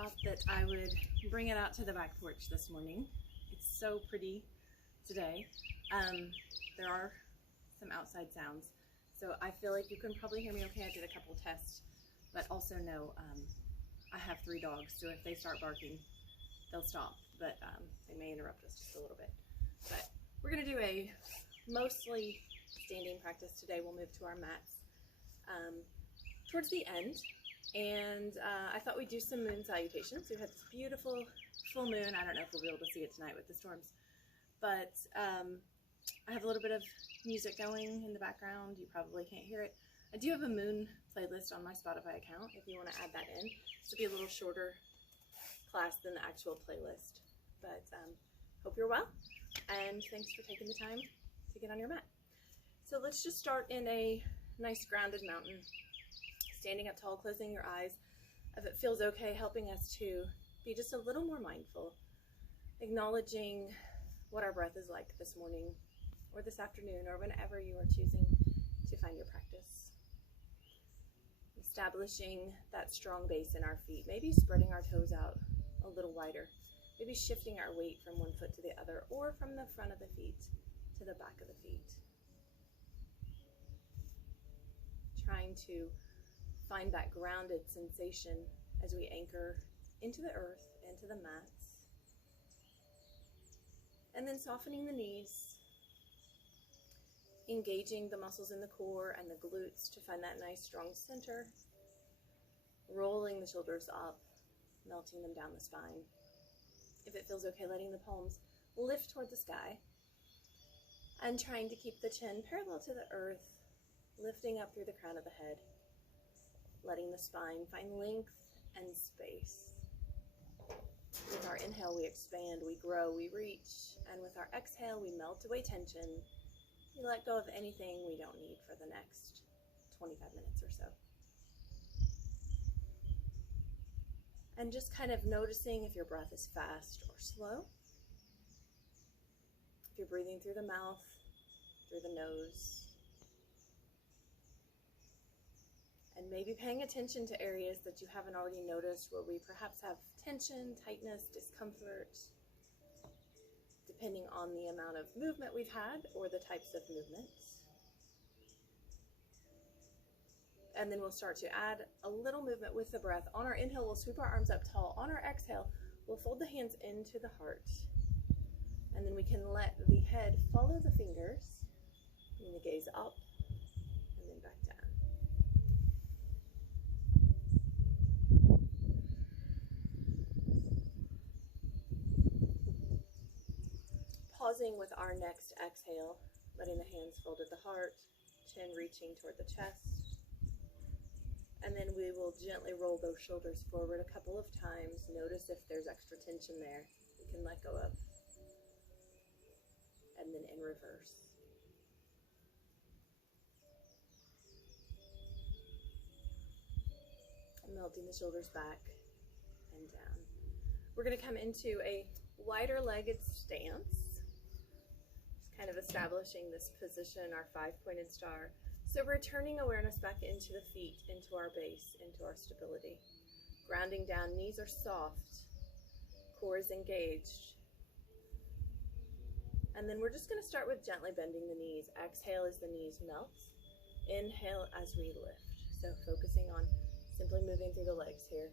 thought that I would bring it out to the back porch this morning. It's so pretty today. There are some outside sounds, so I feel like you can probably hear me okay. I did a couple tests, but also know I have 3 dogs, so if they start barking, they'll stop, but they may interrupt us just a little bit. But we're gonna do a mostly standing practice today. We'll move to our mats towards the end. And I thought we'd do some moon salutations. We've had this beautiful full moon. I don't know if we'll be able to see it tonight with the storms, but I have a little bit of music going in the background. You probably can't hear it. I do have a moon playlist on my Spotify account if you want to add that in. This will be a little shorter class than the actual playlist, but hope you're well, and thanks for taking the time to get on your mat. So let's just start in a nice grounded mountain. Standing up tall, closing your eyes, if it feels okay, helping us to be just a little more mindful, acknowledging what our breath is like this morning or this afternoon or whenever you are choosing to find your practice. Establishing that strong base in our feet, maybe spreading our toes out a little wider, maybe shifting our weight from one foot to the other or from the front of the feet to the back of the feet. Trying to find that grounded sensation as we anchor into the earth, into the mats. And then softening the knees, engaging the muscles in the core and the glutes to find that nice strong center, rolling the shoulders up, melting them down the spine. If it feels okay, letting the palms lift toward the sky and trying to keep the chin parallel to the earth, lifting up through the crown of the head. Letting the spine find length and space. With our inhale, we expand, we grow, we reach. And with our exhale, we melt away tension. We let go of anything we don't need for the next 25 minutes or so. And just kind of noticing if your breath is fast or slow. If you're breathing through the mouth, through the nose. And maybe paying attention to areas that you haven't already noticed where we perhaps have tension, tightness, discomfort, depending on the amount of movement we've had or the types of movements. And then we'll start to add a little movement with the breath. On our inhale, we'll sweep our arms up tall. On our exhale, we'll fold the hands into the heart. And then we can let the head follow the fingers, and the gaze up, and then back down. Pausing with our next exhale, letting the hands fold at the heart, chin reaching toward the chest. And then we will gently roll those shoulders forward a couple of times. Notice if there's extra tension there, we can let go of. And then in reverse. Melting the shoulders back and down. We're going to come into a wider legged stance. Kind of establishing this position, our 5-pointed star. So we're turning awareness back into the feet, into our base, into our stability. Grounding down, knees are soft, core is engaged. And then we're just going to start with gently bending the knees. Exhale as the knees melt. Inhale as we lift. So focusing on simply moving through the legs here.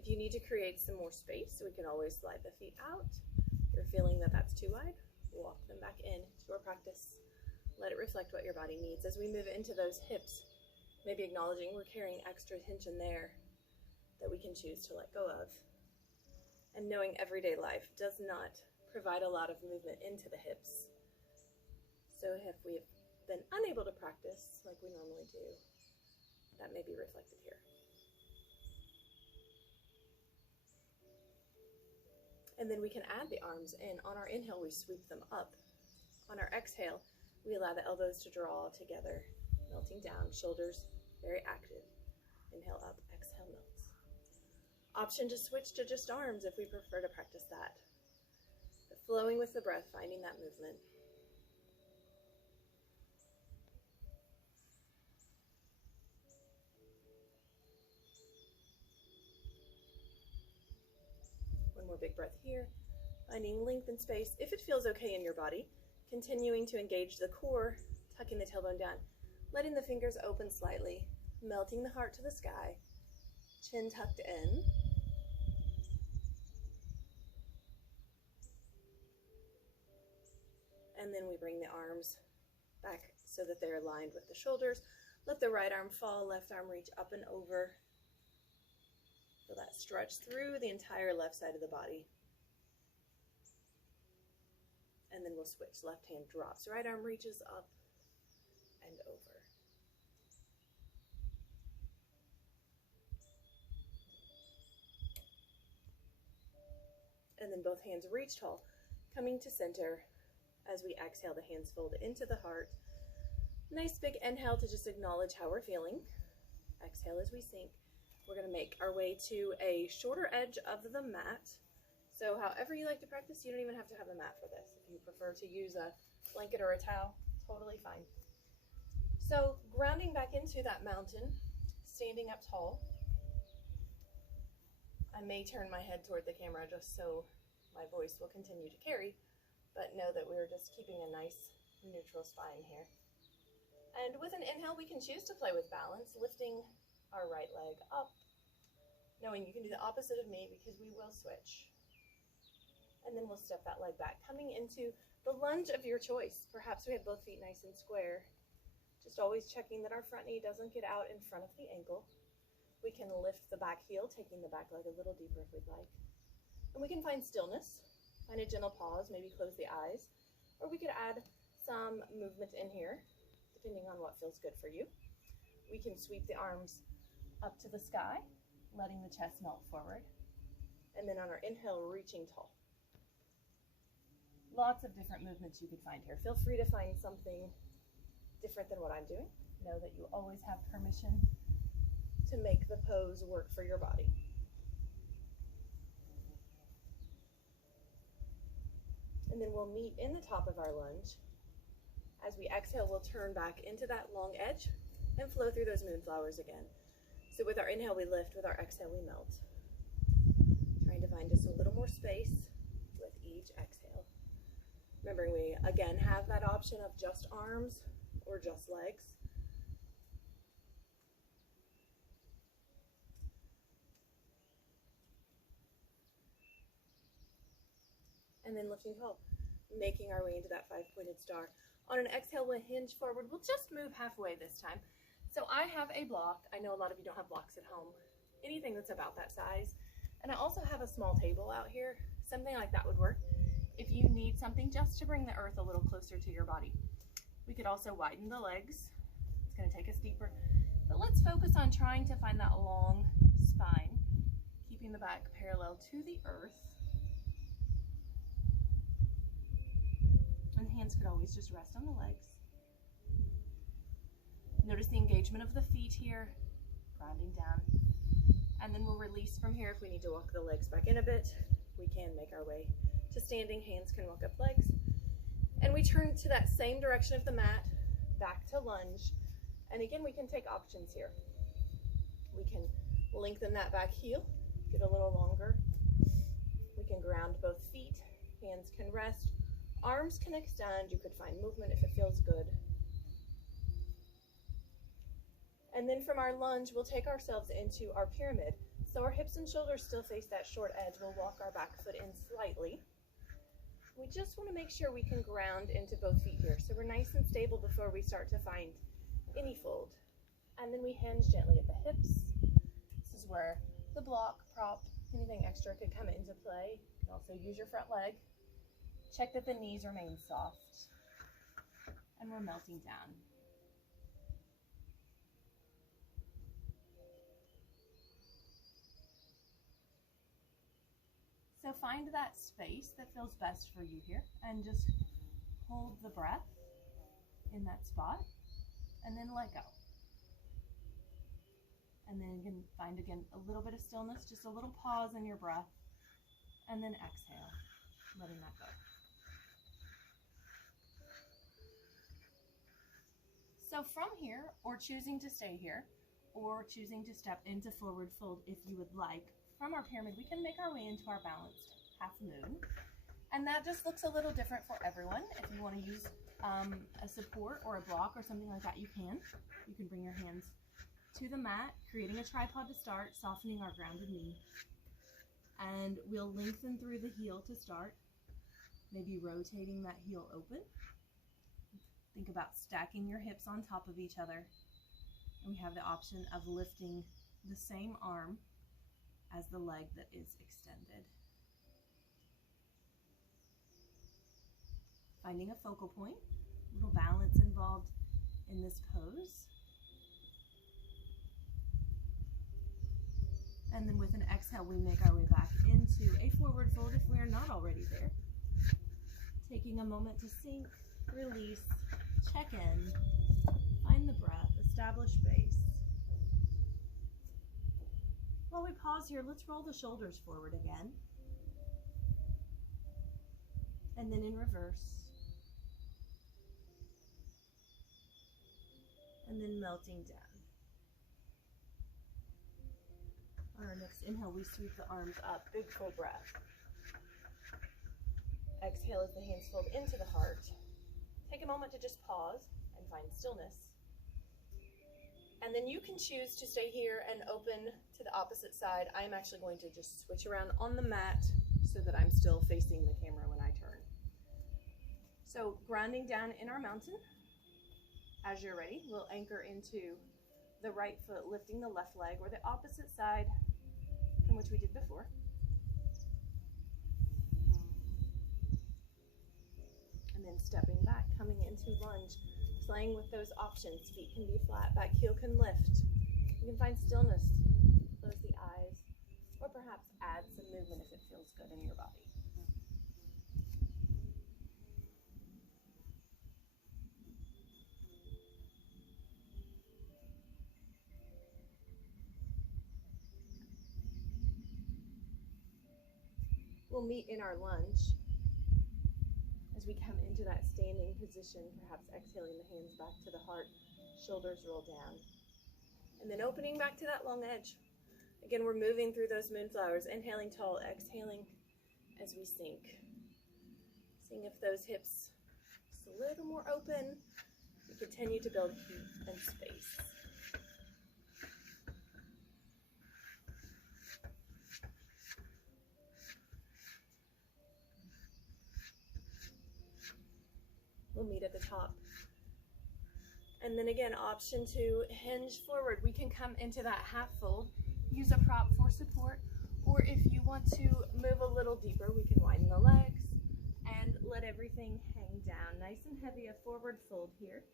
If you need to create some more space, we can always slide the feet out. If you're feeling that that's too wide, walk them back in to our practice. Let it reflect what your body needs. As we move into those hips, maybe acknowledging we're carrying extra tension there that we can choose to let go of. And knowing everyday life does not provide a lot of movement into the hips. So if we've been unable to practice like we normally do, that may be reflected here. And then we can add the arms in. On our inhale, we sweep them up. On our exhale, we allow the elbows to draw together, melting down, shoulders very active. Inhale up, exhale melts. Option to switch to just arms if we prefer to practice that. But flowing with the breath, finding that movement. more big breath here. Finding length and space, if it feels okay in your body. Continuing to engage the core, tucking the tailbone down, letting the fingers open slightly, melting the heart to the sky, chin tucked in. And then we bring the arms back so that they're aligned with the shoulders. Let the right arm fall, left arm reach up and over. Feel that stretch through the entire left side of the body. And then we'll switch. Left hand drops, right arm reaches up and over. And then both hands reach tall, coming to center. As we exhale, the hands fold into the heart. Nice big inhale to just acknowledge how we're feeling. Exhale as we sink. We're going to make our way to a shorter edge of the mat. So however you like to practice, you don't even have to have a mat for this. If you prefer to use a blanket or a towel, totally fine. So grounding back into that mountain, standing up tall. I may turn my head toward the camera just so my voice will continue to carry, but know that we're just keeping a nice neutral spine here. And with an inhale, we can choose to play with balance, lifting our right leg up, knowing you can do the opposite of me because we will switch. And then we'll step that leg back, coming into the lunge of your choice. Perhaps we have both feet nice and square. Just always checking that our front knee doesn't get out in front of the ankle. We can lift the back heel, taking the back leg a little deeper if we'd like. And we can find stillness. Find a gentle pause, maybe close the eyes, or we could add some movement in here, depending on what feels good for you. We can sweep the arms up to the sky, letting the chest melt forward, and then on our inhale, reaching tall. Lots of different movements you could find here. Feel free to find something different than what I'm doing. Know that you always have permission to make the pose work for your body. And then we'll meet in the top of our lunge. As we exhale, we'll turn back into that long edge and flow through those moonflowers again. So with our inhale, we lift. With our exhale, we melt. Trying to find just a little more space with each exhale. Remembering we, again, have that option of just arms or just legs. And then lifting tall, making our way into that five-pointed star. On an exhale, we'll hinge forward. We'll just move halfway this time. So I have a block. I know a lot of you don't have blocks at home. Anything that's about that size. And I also have a small table out here. Something like that would work if you need something just to bring the earth a little closer to your body. We could also widen the legs. It's going to take us deeper. But let's focus on trying to find that long spine, keeping the back parallel to the earth. And hands could always just rest on the legs. Notice the engagement of the feet here, grounding down. And then we'll release from here. If we need to walk the legs back in a bit, we can make our way to standing. Hands can walk up legs. And we turn to that same direction of the mat, back to lunge. And again, we can take options here. We can lengthen that back heel, get a little longer. We can ground both feet. Hands can rest. Arms can extend. You could find movement if it feels good. And then from our lunge, we'll take ourselves into our pyramid. So our hips and shoulders still face that short edge. We'll walk our back foot in slightly. We just want to make sure we can ground into both feet here. So we're nice and stable before we start to find any fold. And then we hinge gently at the hips. This is where the block, prop, anything extra could come into play. You can also use your front leg. Check that the knees remain soft. And we're melting down. So find that space that feels best for you here and just hold the breath in that spot and then let go. And then you can find again a little bit of stillness, just a little pause in your breath, and then exhale, letting that go. So from here, or choosing to stay here, or choosing to step into forward fold if you would like, from our pyramid, we can make our way into our balanced half moon. And that just looks a little different for everyone. If you want to use a support or a block or something like that, you can. You can bring your hands to the mat, creating a tripod to start, softening our grounded knee. And we'll lengthen through the heel to start, maybe rotating that heel open. Think about stacking your hips on top of each other. And we have the option of lifting the same arm as the leg that is extended. Finding a focal point, a little balance involved in this pose. And then with an exhale, we make our way back into a forward fold if we are not already there. Taking a moment to sink, release, check in, find the breath, establish base. While we pause here, let's roll the shoulders forward again. And then in reverse. And then melting down. On our next inhale, we sweep the arms up, big full breath. Exhale as the hands fold into the heart. Take a moment to just pause and find stillness. And then you can choose to stay here and open to the opposite side. I am actually going to just switch around on the mat so that I'm still facing the camera when I turn. So grounding down in our mountain. As you're ready, we'll anchor into the right foot, lifting the left leg, or the opposite side from which we did before. And then stepping back, coming into lunge, playing with those options. Feet can be flat, back heel can lift. You can find stillness, close the eyes, or perhaps add some movement if it feels good in your body. We'll meet in our lunge as we come into that standing position, perhaps exhaling the hands back to the heart, shoulders roll down. And then opening back to that long edge. Again, we're moving through those moonflowers, inhaling tall, exhaling as we sink. Seeing if those hips just a little more open. We continue to build heat and space. We'll meet at the top. And then again, option to hinge forward. We can come into that half fold, use a prop for support, or if you want to move a little deeper, we can widen the legs and let everything hang down. Nice and heavy, a forward fold here.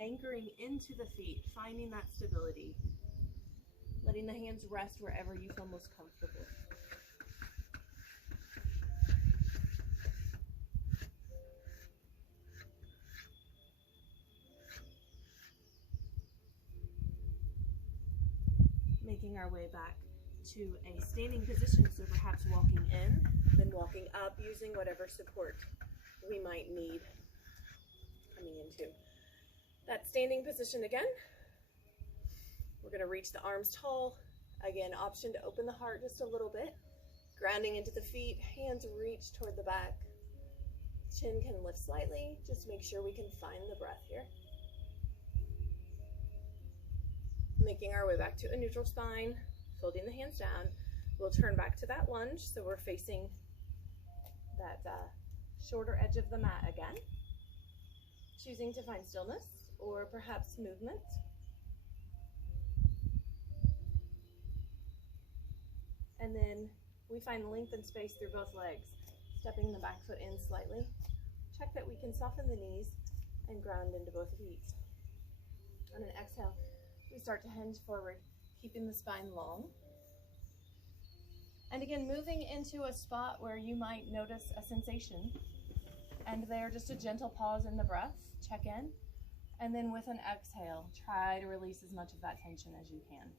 Anchoring into the feet, finding that stability. Letting the hands rest wherever you feel most comfortable. Making our way back to a standing position, so perhaps walking in, then walking up, using whatever support we might need coming into that standing position again. We're going to reach the arms tall. Again, option to open the heart just a little bit, grounding into the feet, hands reach toward the back. Chin can lift slightly. Just make sure we can find the breath here. Making our way back to a neutral spine, folding the hands down. We'll turn back to that lunge, so we're facing that shorter edge of the mat again. Choosing to find stillness or perhaps movement. And then we find length and space through both legs, stepping the back foot in slightly. Check that we can soften the knees and ground into both feet. On an exhale, we start to hinge forward, keeping the spine long. And again, moving into a spot where you might notice a sensation. And there, just a gentle pause in the breath, check in. And then with an exhale, try to release as much of that tension as you can.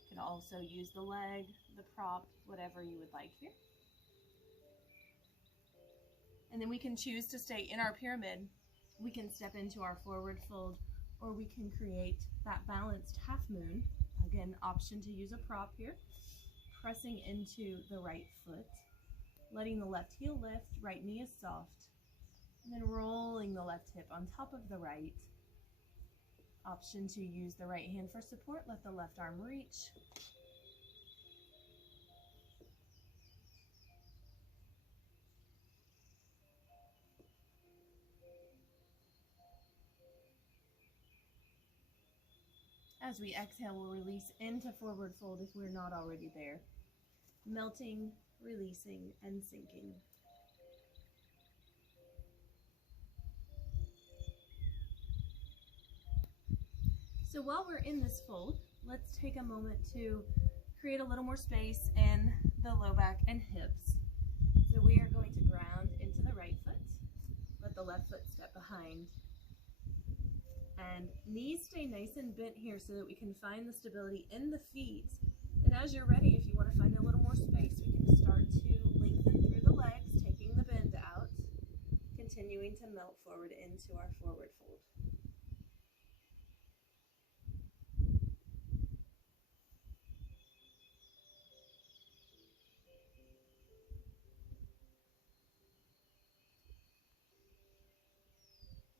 You can also use the leg, the prop, whatever you would like here. And then we can choose to stay in our pyramid. We can step into our forward fold or we can create that balanced half moon. Again, option to use a prop here. Pressing into the right foot, letting the left heel lift, right knee is soft, and then rolling the left hip on top of the right. Option to use the right hand for support, let the left arm reach. As we exhale, we'll release into forward fold if we're not already there. Melting, releasing, and sinking. So while we're in this fold, let's take a moment to create a little more space in the low back and hips. So we are going to ground into the right foot, let the left foot step behind, and knees stay nice and bent here so that we can find the stability in the feet. And as you're ready, if you want to find a little more space, we can start to lengthen through the legs, taking the bend out, continuing to melt forward into our forward fold.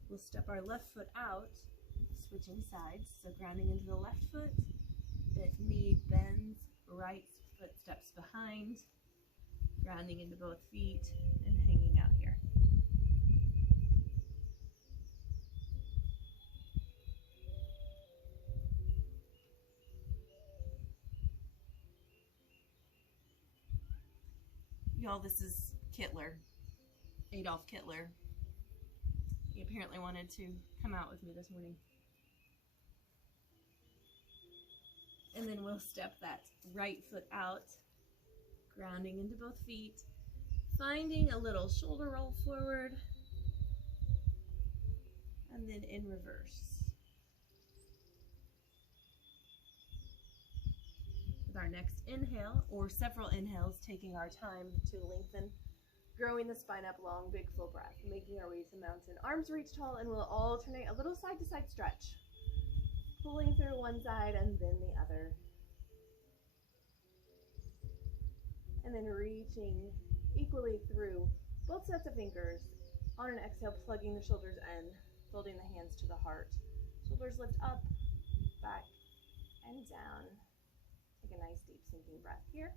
We'll step our left foot out, switching sides, so grounding into the left foot, bent knee bends, right foot steps behind, grounding into both feet, and hanging out here. Y'all, this is Kittler, Adolf Kittler. He apparently wanted to come out with me this morning. And then we'll step that right foot out, grounding into both feet, finding a little shoulder roll forward, and then in reverse. With our next inhale, or several inhales, taking our time to lengthen, growing the spine up long, big full breath, making our way to mountain. Arms reach tall, and we'll alternate a little side to side stretch. Pulling through one side and then the other. And then reaching equally through both sets of fingers. On an exhale, plugging the shoulders in, folding the hands to the heart. Shoulders lift up, back, and down. Take a nice deep sinking breath here.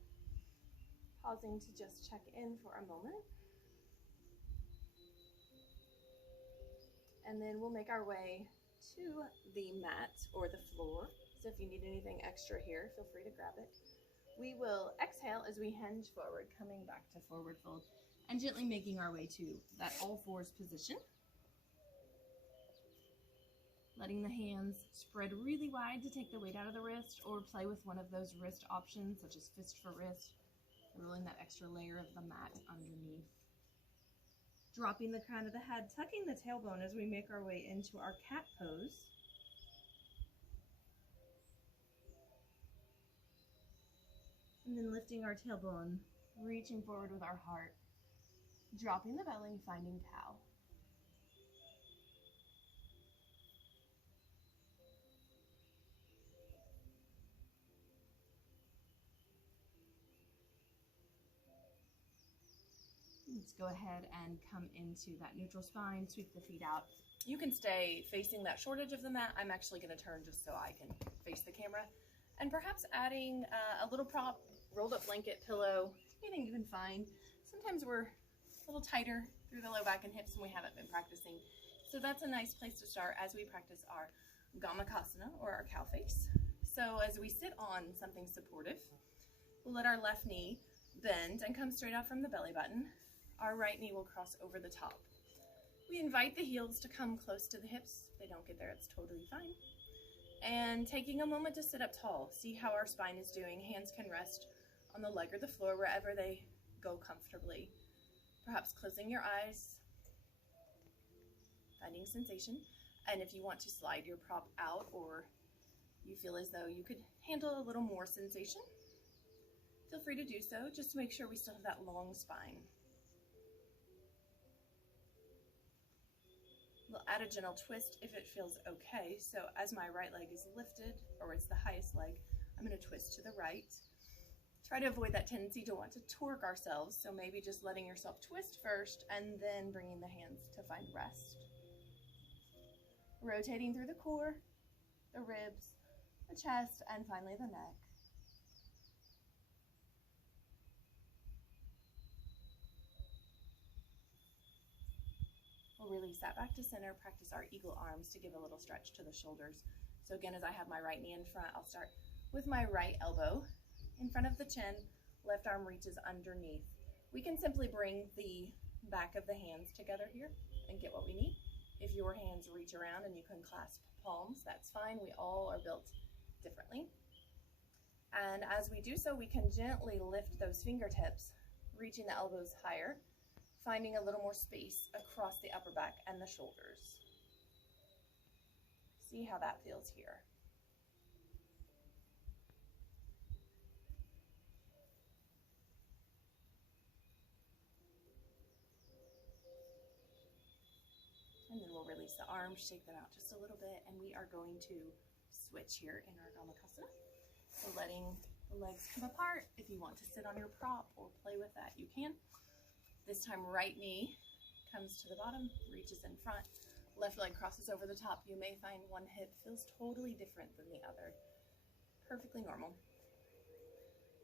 Pausing to just check in for a moment. And then we'll make our way to the mat or the floor. So if you need anything extra here, feel free to grab it. We will exhale as we hinge forward, coming back to forward fold, and gently making our way to that all fours position. Letting the hands spread really wide to take the weight out of the wrist, or play with one of those wrist options, such as fist for wrist, rolling that extra layer of the mat underneath. Dropping the crown of the head, tucking the tailbone as we make our way into our cat pose. And then lifting our tailbone, reaching forward with our heart, dropping the belly, finding cow. Let's go ahead and come into that neutral spine, sweep the feet out. You can stay facing that short edge of the mat. I'm actually going to turn just so I can face the camera. And perhaps adding a little prop, rolled up blanket, pillow, anything you can find. Sometimes we're a little tighter through the low back and hips and we haven't been practicing. So that's a nice place to start as we practice our Gomukhasana, or our cow face. So as we sit on something supportive, we'll let our left knee bend and come straight out from the belly button. Our right knee will cross over the top. We invite the heels to come close to the hips. If they don't get there, it's totally fine. And taking a moment to sit up tall. See how our spine is doing. Hands can rest on the leg or the floor, wherever they go comfortably. Perhaps closing your eyes, finding sensation. And if you want to slide your prop out, or you feel as though you could handle a little more sensation, feel free to do so, just to make sure we still have that long spine. We'll add a gentle twist if it feels okay. So as my right leg is lifted, or it's the highest leg, I'm going to twist to the right. Try to avoid that tendency to want to torque ourselves, so maybe just letting yourself twist first and then bringing the hands to find rest. Rotating through the core, the ribs, the chest, and finally the neck. We'll release that back to center, practice our eagle arms to give a little stretch to the shoulders. So again, as I have my right knee in front, I'll start with my right elbow in front of the chin, left arm reaches underneath. We can simply bring the back of the hands together here and get what we need. If your hands reach around and you can clasp palms, that's fine. We all are built differently. And as we do so, we can gently lift those fingertips, reaching the elbows higher, finding a little more space across the upper back and the shoulders. See how that feels here. And then we'll release the arms, shake them out just a little bit, and we are going to switch here in our Gamakasana. So letting the legs come apart. If you want to sit on your prop or play with that, you can. This time, right knee comes to the bottom, reaches in front, left leg crosses over the top. You may find one hip feels totally different than the other. Perfectly normal.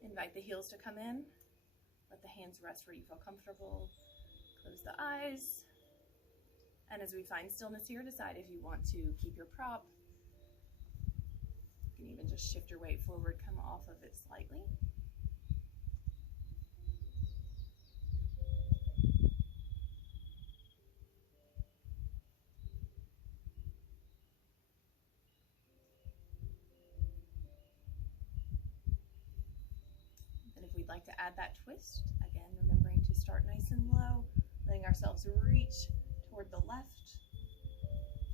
Invite the heels to come in. Let the hands rest where you feel comfortable. Close the eyes. And as we find stillness here, decide if you want to keep your prop. You can even just shift your weight forward, come off of it slightly. We'd like to add that twist, again, remembering to start nice and low, letting ourselves reach toward the left,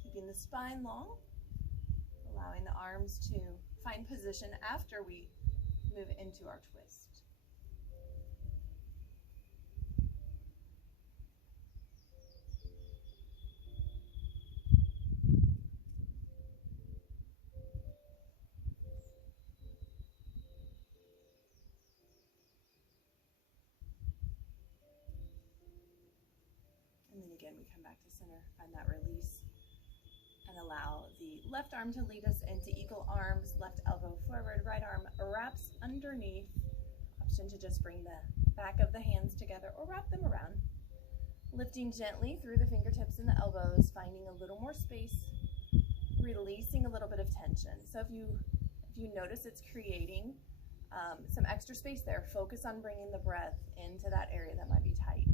keeping the spine long, allowing the arms to find position after we move into our twist. And then again, we come back to center, find that release, and allow the left arm to lead us into eagle arms, left elbow forward, right arm wraps underneath. Option to just bring the back of the hands together or wrap them around. Lifting gently through the fingertips and the elbows, finding a little more space, releasing a little bit of tension. So if you notice it's creating some extra space there, focus on bringing the breath into that area that might be tight.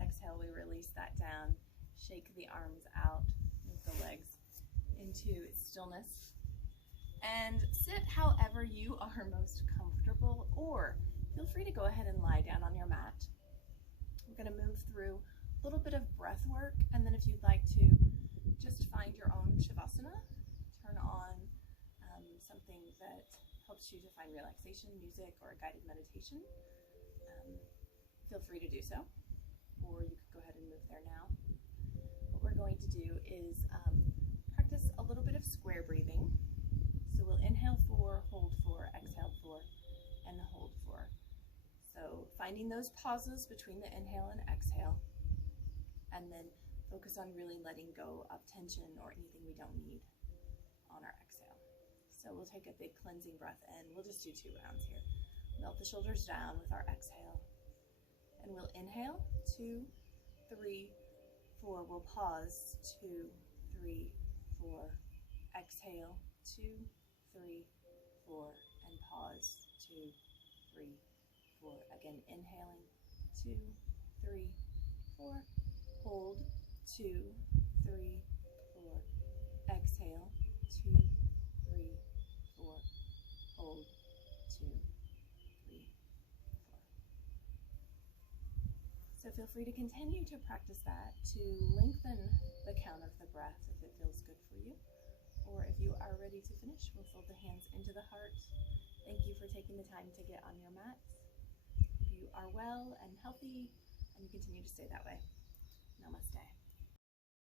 Exhale, we release that down, shake the arms out, move the legs into stillness, and sit however you are most comfortable, or feel free to go ahead and lie down on your mat. We're going to move through a little bit of breath work, and then if you'd like to just find your own Shavasana, turn on something that helps you to find relaxation, music, or a guided meditation, feel free to do so. Or you could go ahead and move there now. What we're going to do is practice a little bit of square breathing. So we'll inhale 4, hold 4, exhale 4, and hold 4. So finding those pauses between the inhale and exhale, and then focus on really letting go of tension or anything we don't need on our exhale. So we'll take a big cleansing breath in. We'll just do 2 rounds here. Melt the shoulders down with our exhale. And we'll inhale, 2, 3, 4. We'll pause, 2, 3, 4. Exhale, 2, 3, 4. And pause, 2, 3, 4. Again, inhaling, 2, 3, 4. Hold, 2, 3, 4. Exhale, 2, 3, 4. Hold, 2, 3, 4. So feel free to continue to practice that to lengthen the count of the breath if it feels good for you. Or if you are ready to finish, we'll fold the hands into the heart. Thank you for taking the time to get on your mats. Hope you are well and healthy, and you continue to stay that way. Namaste.